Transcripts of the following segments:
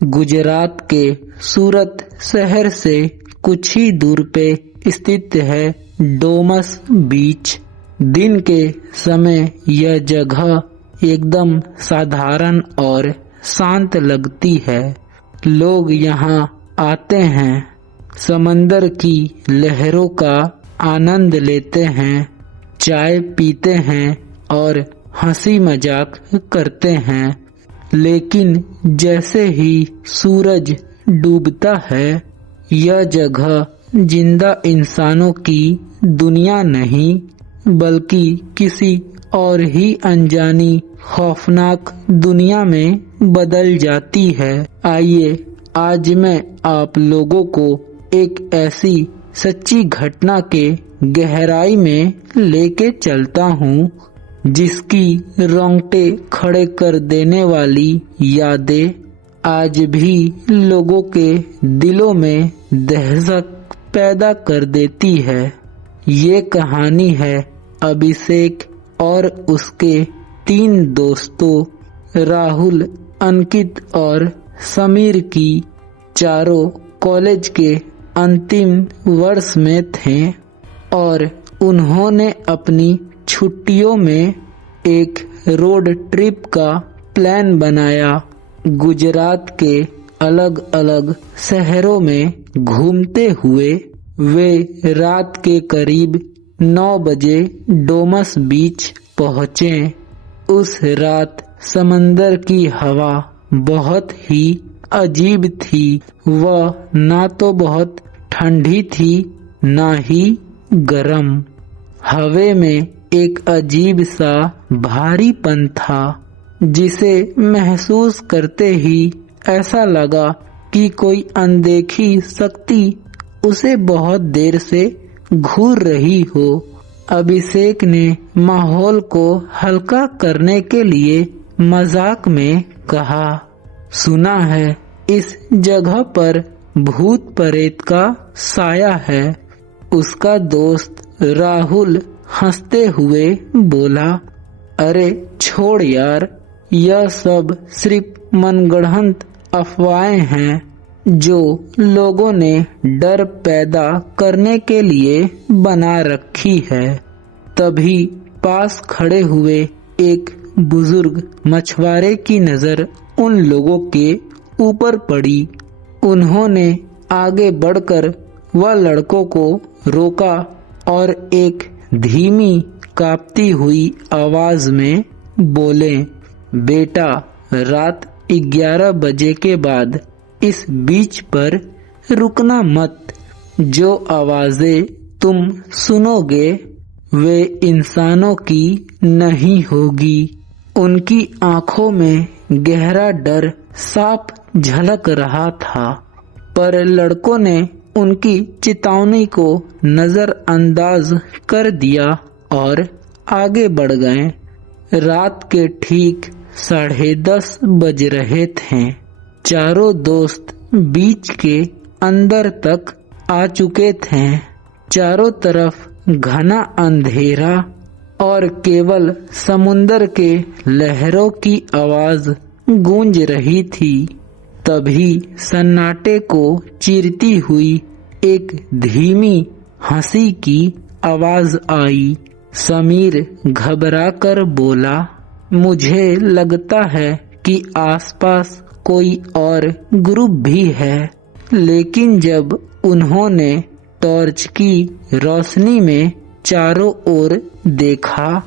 गुजरात के सूरत शहर से कुछ ही दूर पे स्थित है डोमस बीच। दिन के समय यह जगह एकदम साधारण और शांत लगती है। लोग यहाँ आते हैं, समंदर की लहरों का आनंद लेते हैं, चाय पीते हैं और हंसी मजाक करते हैं। लेकिन जैसे ही सूरज डूबता है, यह जगह जिंदा इंसानों की दुनिया नहीं बल्कि किसी और ही अनजानी खौफनाक दुनिया में बदल जाती है। आइए आज मैं आप लोगों को एक ऐसी सच्ची घटना के गहराई में लेके चलता हूँ जिसकी रोंगटे खड़े कर देने वाली यादें आज भी लोगों के दिलों में दहशत पैदा कर देती है। ये कहानी है अभिषेक और उसके 3 दोस्तों राहुल, अंकित और समीर की। चारों कॉलेज के अंतिम वर्ष में थे और उन्होंने अपनी छुट्टियों में एक रोड ट्रिप का प्लान बनाया। गुजरात के अलग अलग शहरों में घूमते हुए वे रात के करीब 9 बजे डोमस बीच पहुँचे। उस रात समंदर की हवा बहुत ही अजीब थी। वह ना तो बहुत ठंडी थी ना ही गर्म। हवा में एक अजीब सा भारीपन था जिसे महसूस करते ही ऐसा लगा कि कोई अनदेखी शक्ति उसे बहुत देर से घूर रही हो। अभिषेक ने माहौल को हल्का करने के लिए मजाक में कहा, सुना है इस जगह पर भूत प्रेत का साया है। उसका दोस्त राहुल हंसते हुए बोला, अरे छोड़ यार, यह सब सिर्फ मनगढ़ंत अफवाहें हैं जो लोगों ने डर पैदा करने के लिए बना रखी है। तभी पास खड़े हुए एक बुजुर्ग मछुआरे की नजर उन लोगों के ऊपर पड़ी। उन्होंने आगे बढ़कर वह लड़कों को रोका और एक धीमी कांपती हुई आवाज में बोले, बेटा रात 11 बजे के बाद इस बीच पर रुकना मत। जो आवाजें तुम सुनोगे वे इंसानों की नहीं होगी। उनकी आंखों में गहरा डर साफ झलक रहा था, पर लड़कों ने उनकी चेतावनी को नजरअंदाज कर दिया और आगे बढ़ गए। रात के ठीक 10:30 बज रहे थे। चारों दोस्त बीच के अंदर तक आ चुके थे। चारों तरफ घना अंधेरा और केवल समुंदर के लहरों की आवाज गूंज रही थी। तभी सन्नाटे को चीरती हुई एक धीमी हंसी की आवाज आई। समीर घबराकर बोला, मुझे लगता है कि आसपास कोई और ग्रुप भी है। लेकिन जब उन्होंने टॉर्च की रोशनी में चारों ओर देखा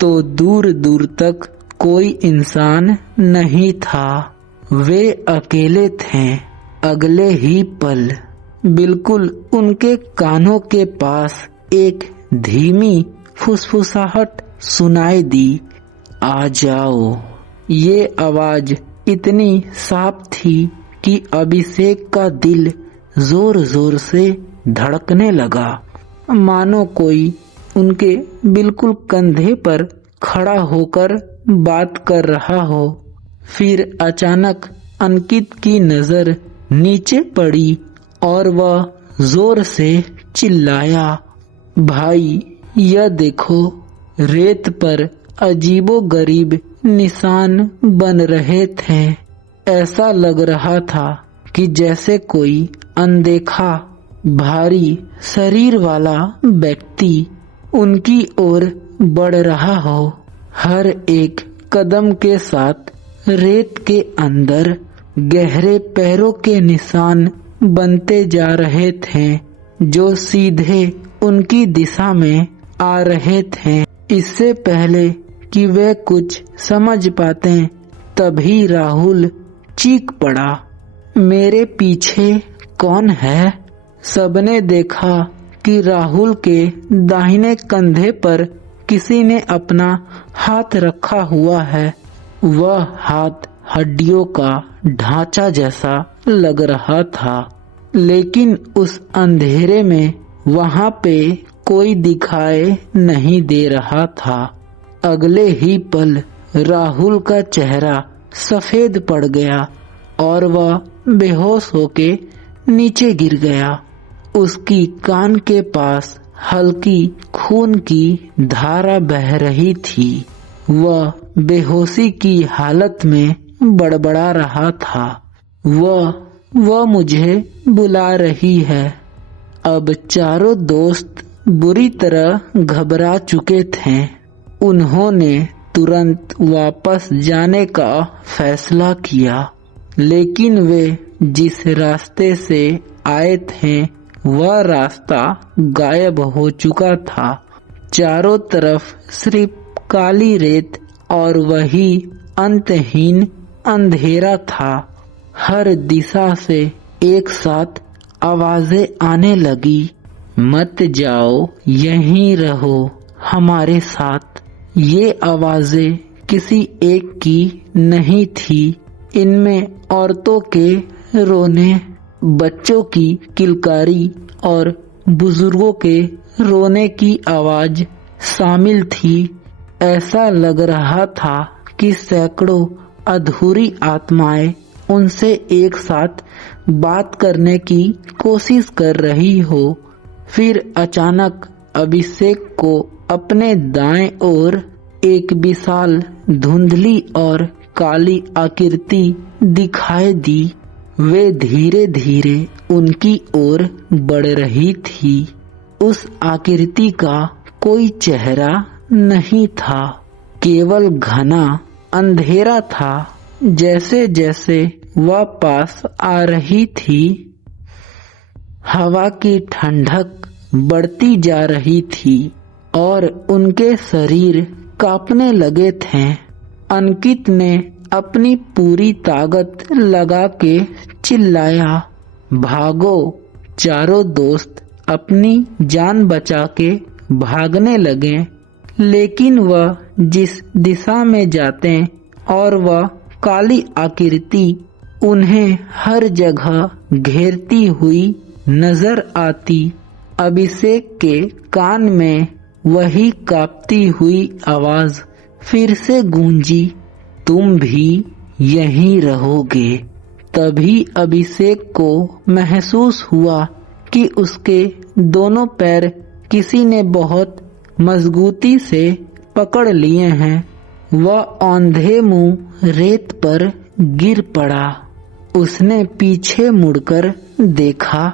तो दूर दूर तक कोई इंसान नहीं था। वे अकेले थे। अगले ही पल बिल्कुल उनके कानों के पास एक धीमी फुसफुसाहट सुनाई दी, आ जाओ। ये आवाज इतनी साफ थी कि अभिषेक का दिल जोर जोर से धड़कने लगा, मानो कोई उनके बिल्कुल कंधे पर खड़ा होकर बात कर रहा हो। फिर अचानक अंकित की नजर नीचे पड़ी और वह जोर से चिल्लाया, भाई यह देखो, रेत पर अजीबोगरीब निशान बन रहे थे। ऐसा लग रहा था कि जैसे कोई अनदेखा भारी शरीर वाला व्यक्ति उनकी ओर बढ़ रहा हो। हर एक कदम के साथ रेत के अंदर गहरे पैरों के निशान बनते जा रहे थे जो सीधे उनकी दिशा में आ रहे थे। इससे पहले कि वे कुछ समझ पाते तभी राहुल चीख पड़ा, मेरे पीछे कौन है? सबने देखा कि राहुल के दाहिने कंधे पर किसी ने अपना हाथ रखा हुआ है। वह हाथ हड्डियों का ढांचा जैसा लग रहा था, लेकिन उस अंधेरे में वहां पे कोई दिखाई नहीं दे रहा था। अगले ही पल राहुल का चेहरा सफेद पड़ गया और वह बेहोश होके नीचे गिर गया। उसकी कान के पास हल्की खून की धारा बह रही थी। वह बेहोशी की हालत में बड़बड़ा रहा था, वह मुझे बुला रही है। अब चारों दोस्त बुरी तरह घबरा चुके थे। उन्होंने तुरंत वापस जाने का फैसला किया, लेकिन वे जिस रास्ते से आए थे वह रास्ता गायब हो चुका था। चारों तरफ सिर्फ काली रेत और वही अंतहीन अंधेरा था। हर दिशा से एक साथ आवाजें आने लगी, मत जाओ, यहीं रहो हमारे साथ। ये आवाजें किसी एक की नहीं थी। इनमें औरतों के रोने, बच्चों की किलकारी और बुजुर्गों के रोने की आवाज शामिल थी। ऐसा लग रहा था कि सैकड़ों अधूरी आत्माएं उनसे एक साथ बात करने की कोशिश कर रही हो। फिर अचानक अभिषेक को अपने दाएं ओर एक विशाल धुंधली और काली आकृति दिखाई दी। वे धीरे धीरे उनकी ओर बढ़ रही थी। उस आकृति का कोई चेहरा नहीं था, केवल घना अंधेरा था। जैसे जैसे वह पास आ रही थी, हवा की ठंडक बढ़ती जा रही थी और उनके शरीर कांपने लगे थे। अंकित ने अपनी पूरी ताकत लगा के चिल्लाया, भागो! चारों दोस्त अपनी जान बचा के भागने लगे, लेकिन वह जिस दिशा में जाते और वह काली आकृति उन्हें हर जगह घेरती हुई नजर आती। अभिषेक के कान में वही कांपती हुई आवाज फिर से गूंजी, तुम भी यहीं रहोगे। तभी अभिषेक को महसूस हुआ कि उसके दोनों पैर किसी ने बहुत मजबूती से पकड़ लिए हैं। वह औंधे मुंह रेत पर गिर पड़ा। उसने पीछे मुड़कर देखा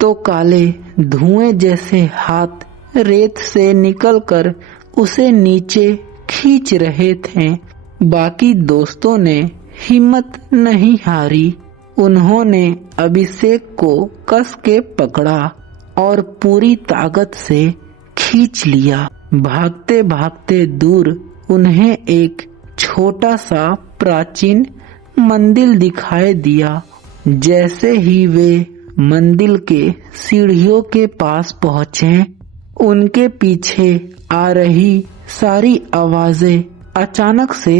तो काले धुएं जैसे हाथ रेत से निकलकर उसे नीचे खींच रहे थे। बाकी दोस्तों ने हिम्मत नहीं हारी। उन्होंने अभिषेक को कस के पकड़ा और पूरी ताकत से खींच लिया। भागते भागते दूर उन्हें एक छोटा सा प्राचीन मंदिर दिखाई दिया। जैसे ही वे मंदिर के सीढ़ियों के पास पहुँचे, उनके पीछे आ रही सारी आवाजें अचानक से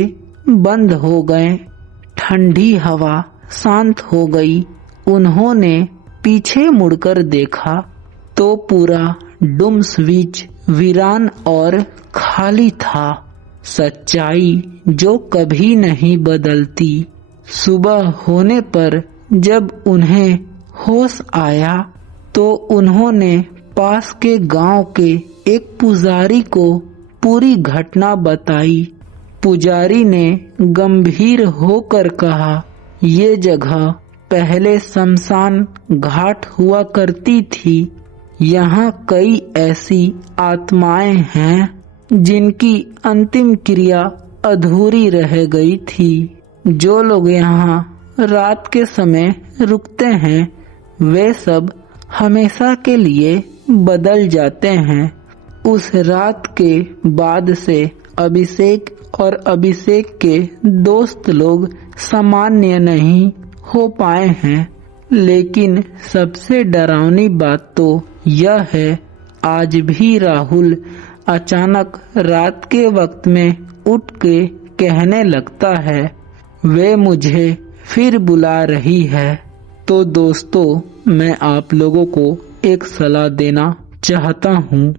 बंद हो गए। ठंडी हवा शांत हो गई। उन्होंने पीछे मुड़कर देखा तो पूरा डुम्सविच वीरान और खाली था। सच्चाई जो कभी नहीं बदलती। सुबह होने पर जब उन्हें होश आया तो उन्होंने पास के गांव के एक पुजारी को पूरी घटना बताई। पुजारी ने गंभीर होकर कहा, ये जगह पहले शमशान घाट हुआ करती थी। यहाँ कई ऐसी आत्माएं हैं जिनकी अंतिम क्रिया अधूरी रह गई थी। जो लोग यहाँ रात के समय रुकते हैं वे सब हमेशा के लिए बदल जाते हैं। उस रात के बाद से अभिषेक और अभिषेक के दोस्त लोग सामान्य नहीं हो पाए हैं। लेकिन सबसे डरावनी बात तो यह है, आज भी राहुल अचानक रात के वक्त में उठ के कहने लगता है, वे मुझे फिर बुला रही है। तो दोस्तों, मैं आप लोगों को एक सलाह देना चाहता हूँ।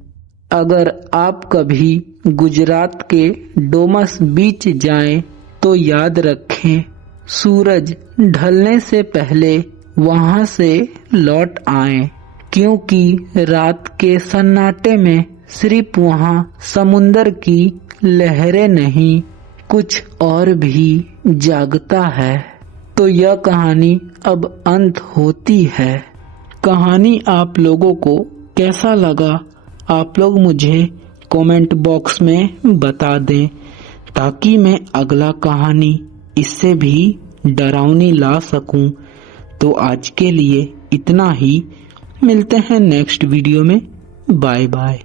अगर आप कभी गुजरात के डोमस बीच जाएं तो याद रखें, सूरज ढलने से पहले वहां से लौट आएं, क्योंकि रात के सन्नाटे में सिर्फ वहां समुंदर की लहरें नहीं, कुछ और भी जागता है। तो यह कहानी अब अंत होती है। कहानी आप लोगों को कैसा लगा, आप लोग मुझे कमेंट बॉक्स में बता दें, ताकि मैं अगला कहानी इससे भी डरावनी ला सकूं। तो आज के लिए इतना ही, मिलते हैं नेक्स्ट वीडियो में। Bye bye.